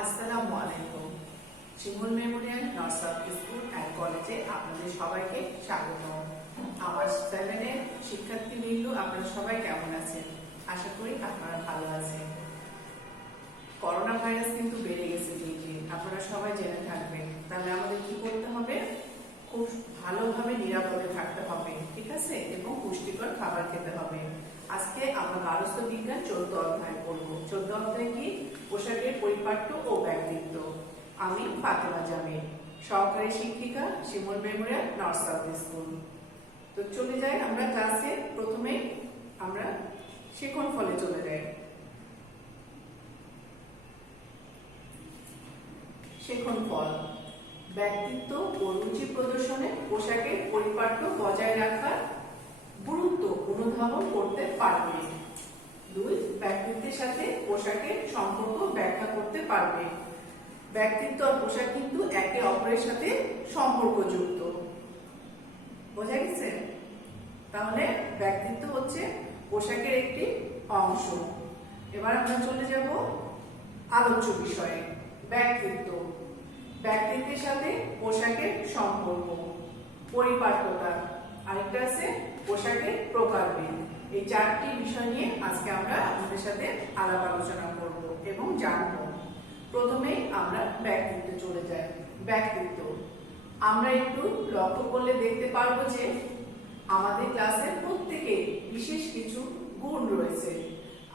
আসসালামু আলাইকুম। শিমুল Memorial nursery school and কলেজে আপনাদের সবাইকে স্বাগত। আমার 7-এর শিক্ষার্থীবৃন্দ, আপনারা সবাই কেমন আছেন? আশা করি আপনারা ভালো আছেন। করোনা ভাইরাস কিন্তু বেড়ে গেছে দিন দিন, আপনারা সবাই জেনে থাকবেন। তাহলে আমাদের কি করতে হবে? খুব ভালোভাবে নিরাপদে থাকতে হবে, ঠিক আছে, এবং পুষ্টিকর খাবার খেতে হবে। আজকে আমরা গার্হস্থ্য বিজ্ঞান 14 অধ্যায় পড়ব। 14 অধ্যায় কি? পোশাকের পরিপাট্য ও ব্যক্তিত্ব। আমি ফাতেমা জামিল, সহকারী শিক্ষিকা, শিমুল মেমোরিয়াল নার্সারি স্কুল। তো চলে যাই আমরা ক্লাসে। প্রথমে আমরা শেখন ফলে চলে যাই। শেখন ফল ব্যক্তিত্ব ও রুচি প্রদর্শনে পোশাকের পরিপাট্য বজায় রাখার গুরুত্ব অনুধাবন করতে পারবে। 2. ব্যক্তিত্বের সাথে পোশাকের সম্পর্ক ব্যাখ্যা করতে পারবে। ব্যক্তিত্ব আর পোশাক কিন্তু একে অপরের সাথে সম্পর্কযুক্ত, বোঝা গেছে? তাহলে ব্যক্তিত্ব হচ্ছে পোশাকের একটি অংশ। এবার আমরা চলে যাব আলোচ্য বিষয়ে। ব্যক্তিত্ব, ব্যক্তিত্বের সাথে পোশাকের সম্পর্ক, পরিপাট্যতা, আরেকটা আছে পোশাকের প্রকারভেদ। এই 4টি বিষয় নিয়ে আজকে আমরা আপনাদের সাথে আলাপ আলোচনা করব এবং জানব। প্রথমেই আমরা ব্যক্তিত্বে চলে যাই। ব্যক্তিত্ব আমরা একটু লক্ষ্য করলে দেখতে পারবো যে আমাদের ক্লাসের প্রত্যেকে বিশেষ কিছু গুণ রয়েছে।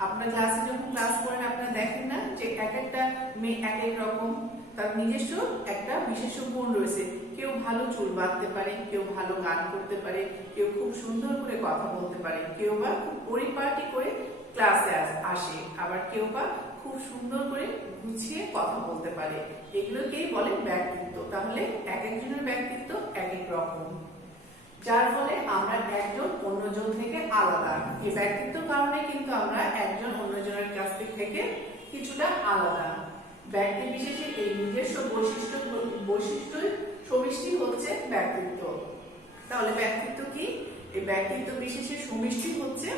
আপনার ক্লাসে যখন ক্লাস করেন আপনারা দেখেন না যে এক একটা মেয়ে এক এক রকম, তার নিজস্ব একটা বিশেষ গুণ রয়েছে। কেউ ভালো চুল বাঁধতে পারে, কেউ ভালো গান করতে পারে, কেউ খুব সুন্দর করে কথা বলতে পারে, কেউ বা খুব পরিপাটি করে ক্লাসে আসে, আবার কেউ বা খুব সুন্দর করে গুছিয়ে কথা বলতে পারে। এগুলোকেই বলে ব্যক্তিত্ব। তাহলে এক একজনের ব্যক্তিত্ব এক এক রকম, যার ফলে আমরা একজন অন্যজন থেকে আলাদা। এই ব্যক্তিত্বের কারণে কিন্তু আমরা একজন অন্যজনের কাছ থেকে কিছুটা আলাদা। ব্যক্তি বিশেষে এই নিজস্ব বৈশিষ্ট্য সমষ্টি হচ্ছে ব্যক্তিত্ব। তাহলে ব্যক্তিত্ব কি? এই ব্যক্তিত্ব বিশেষে সমষ্টি হচ্ছে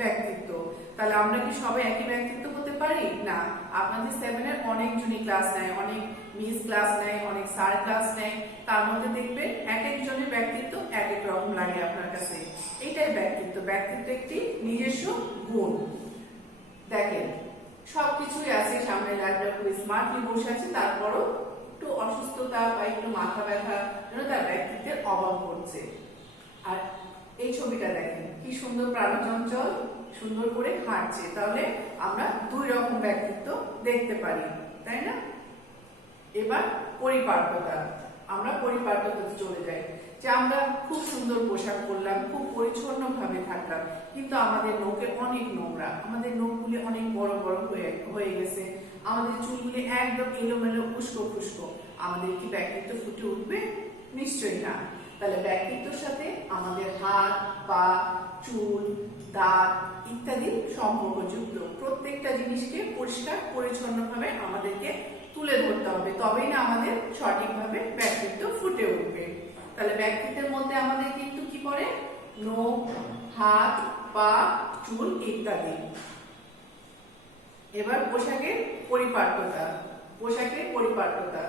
ব্যক্তিত্ব। তাহলে আমরা কি সবাই একই ব্যক্তিত্ব হতে পারি? না। আপনাদের 7-এর অনেকজনই ক্লাস নেয়, অনেক মিস ক্লাস নেয়, অনেক স্যার ক্লাস নেয়। তার মধ্যে দেখবেন এক একজনের ব্যক্তিত্ব এক এক রকম লাগে আপনার কাছে। এটাই ব্যক্তিত্ব। ব্যক্তিত্ব একটি নিজস্ব গুণ। দেখেন সবকিছুই আছে সামনে, লাইফটা খুব স্মার্টলি বসে আছে, তারপরও একটু অসুস্থতা বা একটু মাথা ব্যথা যেন তার ব্যক্তিত্বের অভাব করছে। আর এই ছবিটা দেখেন কি সুন্দর, প্রাণচঞ্চল, সুন্দর করে হাঁটছে। তাহলে আমরা 2 রকম ব্যক্তিত্ব দেখতে পারি, তাই না? এবার পরিপাট্যতা, আমরা পরিপাট্যতাতে চলে যাই যে আমরা খুব সুন্দর পোশাক পরলাম, খুব পরিচ্ছন্ন ভাবে থাকলাম, কিন্তু আমাদের নখে অনেক নোংরা, আমাদের নখগুলি অনেক বড় বড় হয়ে গেছে, আমাদের চুলগুলি একদম এলোমেলো উস্কো খুস্কো। আমাদের কি ব্যক্তিত্ব ফুটে উঠবে? নিশ্চয়ই না। তাহলে ব্যক্তিত্বের সাথে আমাদের হাত, পা, চুল, দাঁত ইত্যাদি সম্পর্কযুক্ত। প্রত্যেকটা জিনিসকে পরিষ্কার পরিচ্ছন্ন ভাবে আমাদেরকে তুলে ধরতে হবে, তবেই না আমাদের সঠিকভাবে ব্যক্তিত্ব ফুটে উঠবে। তাহলে ব্যক্তিত্বের মধ্যে আমাদের কিন্তু কি পড়ে? নখ, হাত, পা, চুল ইত্যাদি। এবার পোশাকের পরিপাট্যতা। পোশাকের পরিপাট্যতা,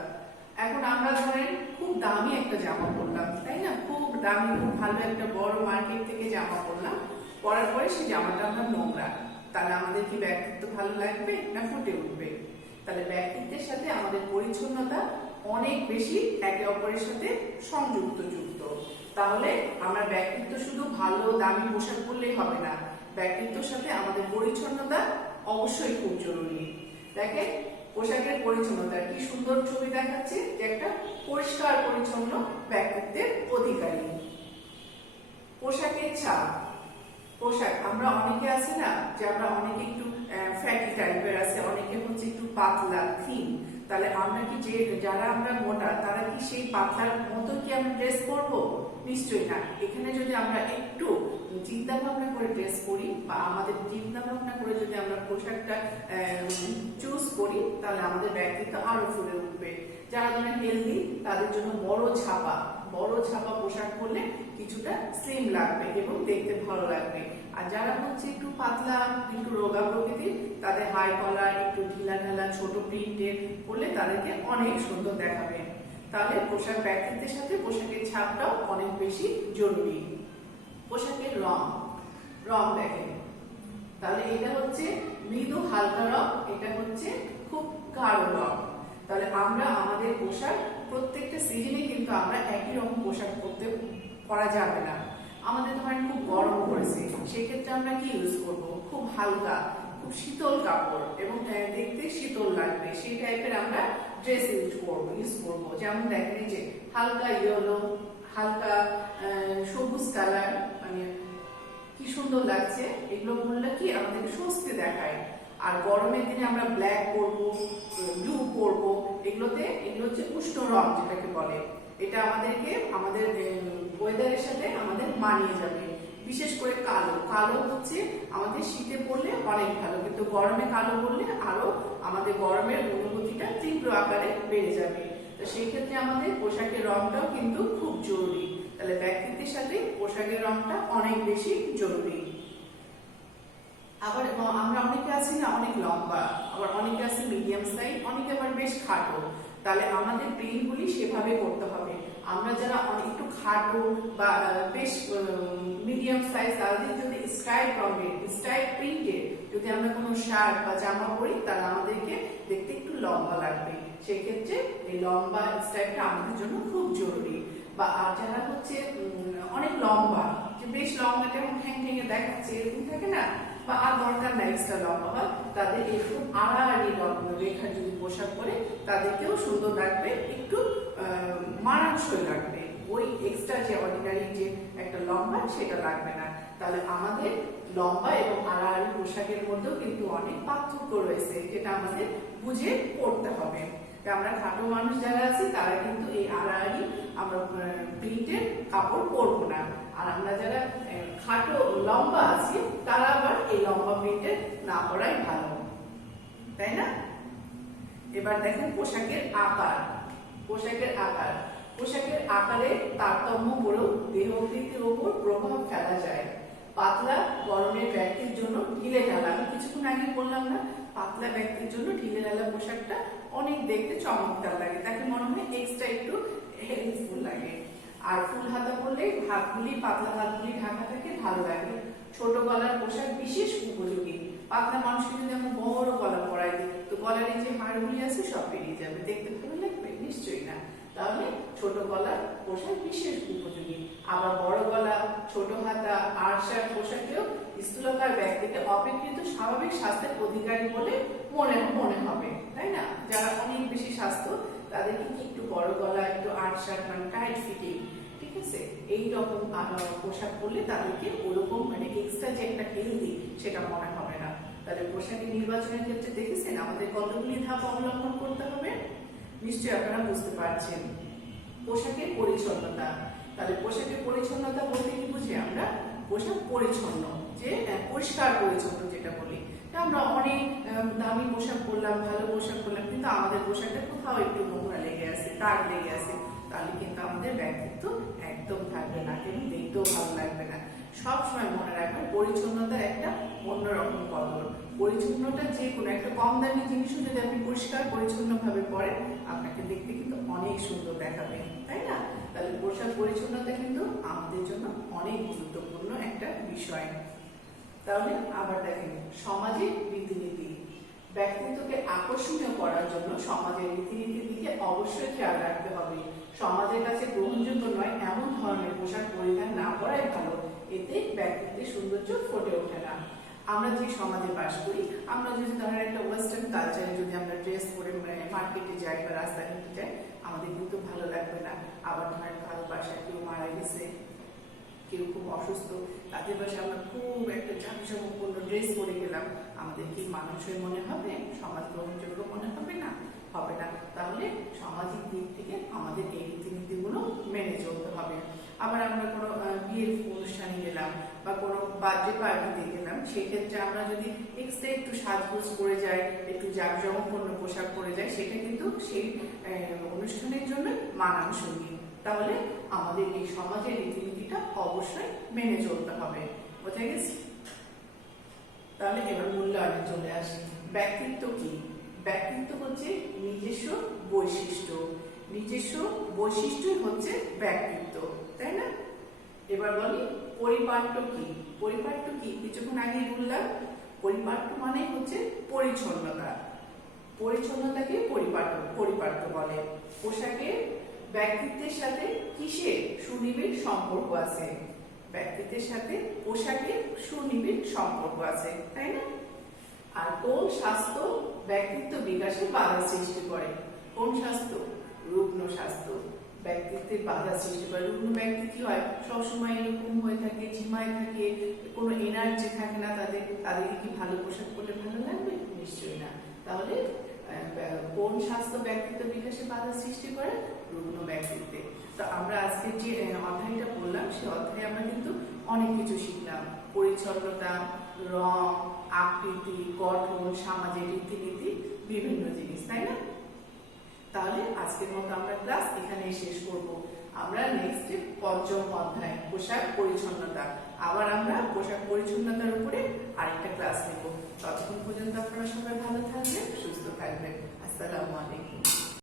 এখন আমরা ধরেন খুব দামি একটা জামা পরলাম, তাই না? খুব দামি, খুব ভালো একটা বড় মার্কেট থেকে জামা পরলাম, পরার পরে সেই জামাটা আমরা নোংরা। তাহলে আমাদের কি ব্যক্তিত্ব ভালো লাগবে না ফুটে উঠবে? তাহলে ব্যক্তিত্বের সাথে আমাদের পরিচ্ছন্নতা অনেক বেশি একে অপরের সাথে যুক্ত। তাহলে আমরা ব্যক্তিত্ব শুধু ভালো দামি পোশাক পরলেই হবে না, ব্যক্তিত্বের সাথে আমাদের পরিচ্ছন্নতা অবশ্যই খুব জরুরি। দেখেন পোশাকের পরিচ্ছন্নতা কি সুন্দর ছবি দেখাচ্ছে যে একটা পরিষ্কার পরিচ্ছন্ন ব্যক্তিত্বের অধিকারী। পোশাকের ছাপ। পোশাক আমরা অনেকে আছে না যে আমরা অনেকে একটু ফ্যাটি টাইপের আছে, অনেকে হচ্ছে একটু পাতলা থিন। তাহলে আমরা কি যে যারা আমরা মোটা তারা কি সেই পাতলার মতো কি আমরা ড্রেস পরবো? নিশ্চয়ই না। এখানে যদি আমরা একটু চিন্তা ভাবনা করে ড্রেস করি বা আমাদের চিন্তা ভাবনা করে যদি আমরা পোশাকটা চুজ করি, তাহলে আমাদের ব্যক্তিত্ব আরো ফুলে উঠবে। যারা ধরেন হেলদি তাদের জন্য বড় ছাপা পোশাক পরলে কিছুটা স্লিম লাগবে এবং দেখতে ভালো লাগবে। আর যারা হচ্ছে একটু পাতলা একটু রোগা প্রকৃতির, তাদের হাই কলার একটু ঢিলা ঢালা ছোট প্রিন্টের পরলে তাদেরকে অনেক সুন্দর দেখাবে। তাহলে পোশাক ব্যক্তিত্বের সাথে পোশাকের ছাপটাও অনেক বেশি জরুরি। পোশাকের রং দেখেন, তাহলে এটা হচ্ছে মৃদু হালকা রং, এটা হচ্ছে খুব গাঢ় রং। তাহলে আমরা আমাদের পোশাক প্রত্যেকটা সিজনে কিন্তু আমরা একই রকম পোশাক পরা যাবে না। আমাদের ধরেন খুব গরম পড়েছে, সেক্ষেত্রে আমরা কি ইউজ করব? খুব হালকা, খুব শীতল কাপড় এবং দেখতে শীতল লাগবে সেই টাইপের আমরা ড্রেস ইউজ করব। যেমন দেখেন যে হালকা ইয়েলো, হালকা সবুজ কালার, মানে কি সুন্দর লাগছে। এগুলো বললে কি আমাদেরকে স্বস্তি দেখায়। আর গরমের দিনে আমরা ব্ল্যাক পরবো, ব্লু পরবো, এগুলো হচ্ছে উষ্ণ রং যেটাকে বলে। এটা আমাদেরকে আমাদের ওয়েদারের সাথে আমাদের মানিয়ে যাবে। বিশেষ করে কালো হচ্ছে আমাদের শীতে পরলে অনেক ভালো, কিন্তু গরমে কালো পরলে আরো আমাদের গরমের অনুভূতিটা তীব্র আকারে বেড়ে যাবে। তো সেই ক্ষেত্রে আমাদের পোশাকের রংটাও কিন্তু খুব জরুরি। তাহলে ব্যক্তিত্বের সাথে পোশাকের রংটা অনেক বেশি জরুরি। আবার আমরা অনেকে আছি না অনেক লম্বা, আবার অনেকে আছে মিডিয়াম সাইজ, অনেকে আবার বেশ খাটো। তাহলে আমাদের প্রিন্টগুলি সেভাবে করতে হবে। আমরা যারা একটু খাটো বা বেশ মিডিয়াম সাইজ, তাদের যদি স্ট্রাইপ রঙের স্ট্রাইপ প্রিন্টের যদি আমরা কোনো শার্ট বা জামা পরি, তাহলে আমাদেরকে দেখতে একটু লম্বা লাগবে। সেই ক্ষেত্রে এই লম্বা স্ট্রাইপটা আমাদের জন্য খুব জরুরি। বা আর যারা হচ্ছে অনেক লম্বা, যে বেশ লম্বা যেমন ঠ্যাংয়ে দেখাচ্ছে এরকম থাকে না, বা আর দরকার নাই এক্সট্রা লম্বা হয়, তাদের এরকম আড়াআড়ি রেখার যদি পোশাক পরে তাদেরকেও সুন্দর লাগবে, একটু মানানসই লাগবে। ওই এক্সট্রা যে অর্ডিনারি যে একটা লম্বা সেটা লাগবে না। তাহলে আমাদের লম্বা এবং আড়াআড়ি পোশাকের মধ্যেও কিন্তু অনেক পার্থক্য রয়েছে, যেটা আমাদের বুঝে পড়তে হবে। আমরা খাটো মানুষ যারা আছে তারা কিন্তু এই আড়াআড়ি আমরা প্রিন্টের কাপড় পরবো না। আর আমরা যারা খাটো লম্বা আছি তারা আবার এই লম্বা প্রিন্টের না পরাই ভালো, তাই না? এবার দেখেন পোশাকের আকার। পোশাকের আকারে তারতম্য করেও দেহকৃতির ওপর প্রভাব ফেলা যায়। পাতলা গরমের ব্যক্তির জন্য ঢিলে ঢালা, আমি কিছুক্ষণ আগে বললাম না, পাতলা ব্যক্তির জন্য ঢিলে ঢালা পোশাকটা অনেক দেখতে চমৎকার লাগে, তাকে মনে হয় এক্সট্রা একটু হেল্পফুল লাগে। আর ফুল হাতা পরলে হাতগুলি, পাতলা হাতগুলি ঢাকা থাকে, ভালো লাগে। ছোট গলার পোশাক বিশেষ উপযোগী। পাতলা মানুষকে যদি আমরা বড় গলা পরাই দিই, তো গলার যে হাড়গুলি আছে সব বেরিয়ে যাবে, দেখতে ভালো লাগবে? নিশ্চয়ই না। তাহলে ছোট গলার পোশাক বিশেষ উপযোগী। আবার বড় গলা, ছোট হাতা, আরশার পোশাকেও স্থূলকায় ব্যক্তিকে অপেক্ষিত স্বাভাবিক স্বাস্থ্যের অধিকারী বলে মনে হবে, তাই না? যারা অনেক বেশি স্বাস্থ্য তাদেরকে কি একটু বড় গলা, একটু আরশার মানে টাইট ফিটিং, ঠিক আছে, এইরকম পোশাক পরলে তাদেরকে ওরকম মানে এক্সট্রা যে একটা হেলদি সেটা মনে হবে না। তাহলে পোশাকের নির্বাচনের ক্ষেত্রে দেখেছেন আমাদের কতগুলি ধাপ অবলম্বন করতে হবে, নিশ্চয়ই আপনারা বুঝতে পারছেন। পোশাকের পরিচ্ছন্নতা। তাহলে পোশাকের পরিচ্ছন্নতা বলতে কি বুঝি আমরা? পোশাক পরিচ্ছন্ন, যে পরিষ্কার পরিচ্ছন্ন যেটা বলি। আমরা অনেক দামি পোশাক পরলাম, ভালো পোশাক পরলাম, কিন্তু আমাদের পোশাকটা কোথাও একটু নোংরা লেগে আছে, দাগ লেগে আছে, তাহলে কিন্তু আমাদের ব্যক্তিত্ব একদম থাকবে না, কিন্তু দেখতেও ভালো লাগবে না। সবসময় মনে রাখবেন পরিচ্ছন্নতার একটা অন্যরকম কদর। পরিচ্ছন্নতা যে কোনো একটা কম দামি জিনিসও যদি আপনি পরিষ্কার পরিচ্ছন্ন ভাবে পরেন, আপনাকে দেখতে কিন্তু অনেক সুন্দর দেখাবে, তাই না? তাহলে পোশাক পরিচ্ছন্নতা কিন্তু আমাদের জন্য অনেক গুরুত্বপূর্ণ একটা বিষয়। তাহলে আবার দেখেন সমাজের রীতিনীতি। ব্যক্তিত্বকে আকর্ষণীয় করার জন্য সমাজের রীতিনীতির দিকে অবশ্যই খেয়াল রাখতে হবে। সমাজের কাছে গ্রহণযোগ্য নয় এমন ধরনের পোশাক পরিধান না করাই ভালো, এতে ব্যক্তিত্বের সৌন্দর্য ফুটে ওঠে না। আমরা যে সমাজে বাস করি, আমরা যদি ধরেন একটা ওয়েস্টার্ন কালচারে যদি আমরা ড্রেস পরে মার্কেটে যাই বা রাস্তায় হেঁটে যাই, আমাদের কিন্তু ভালো লাগবে না। আবার ধরেন কারো বাসায় কেউ মারা গেছে, কেউ খুব অসুস্থ, তাদের বাসায় আমরা খুব একটা জাঁকজমকপূর্ণ ড্রেস পরে গেলাম, আমাদের কি মানুষের মনে হবে? সমাজ গ্রহণযোগ্য মনে হবে না? হবে না। তাহলে সামাজিক দিক থেকে আমাদের এই রীতিনীতিগুলো মেনে চলতে হবে। আবার আমরা কোনো বিয়ের অনুষ্ঠানে গেলাম বা কোনো বার্থডে পার্টিতে গেলাম, সেক্ষেত্রে আমরা যদি এক্সট্রা একটু সাজগোজ করে যাই, একটু জাঁকজমকপূর্ণ পোশাক পরে যাই, সেটা কিন্তু সেই অনুষ্ঠানের জন্য মানানসই। তাহলে আমাদের এই সমাজের রীতিনীতিটা অবশ্যই মেনে চলতে হবে। বোঝা গেছে? তাহলে এবার মূল্যায়নে চলে আসি। ব্যক্তিত্ব কি? ব্যক্তিত্ব হচ্ছে নিজস্ব বৈশিষ্ট্য। নিজস্ব বৈশিষ্ট্যই হচ্ছে ব্যক্তিত্ব, তাই না? এবার বলি পরিপাট্য কি? পরিপাট্য কি? কিছুক্ষণ আগেই বললাম, পরিপাট্য মানে হচ্ছে পরিচ্ছন্নতা। পরিচ্ছন্নতাকে পরিপাট্য বলে। পোশাকের ব্যক্তিত্বের সাথে কিসের সুনিবিড় সম্পর্ক আছে? ব্যক্তিত্বের সাথে পোশাকের সুনিবিড় সম্পর্ক আছে, তাই না? আর কোন স্বাস্থ্য ব্যক্তিত্ব বিকাশে বাধা সৃষ্টি করে? কোন স্বাস্থ্য? রুগ্ন স্বাস্থ্য ব্যক্তিত্বের বাধা সৃষ্টি করে। রুগ্ন ব্যক্তি কি হয়? সবসময় এরকম হয়ে থাকে, ঝিমায় থাকে, কোনো এনার্জি থাকে না তাদের। তাদেরকে কি ভালো পোশাক পরলে ভালো লাগবে? নিশ্চয়ই না। তাহলে কোন স্বাস্থ্য ব্যক্তিত্ব বিকাশে বাধা সৃষ্টি করে? রুগ্ন ব্যক্তিত্বে। তো আমরা আজকে যে অধ্যায়টা পড়লাম, সেই অধ্যায়ে আমরা কিন্তু অনেক কিছু শিখলাম। পরিচ্ছন্নতা, রং, আকৃতি, গঠন, সামাজিক রীতিনীতি, বিভিন্ন জিনিস, তাই না? তাহলে আজকের মতো আমরা ক্লাস এখানেই শেষ করব। আমরা নেক্সট পঞ্চম অধ্যায় পোশাক পরিচ্ছন্নতা, আবার আমরা পোশাক পরিচ্ছন্নতার উপরে আরেকটা ক্লাস নেব। ততক্ষণ পর্যন্ত আপনারা সবাই ভালো থাকবেন, সুস্থ থাকবেন। আসসালামু আলাইকুম।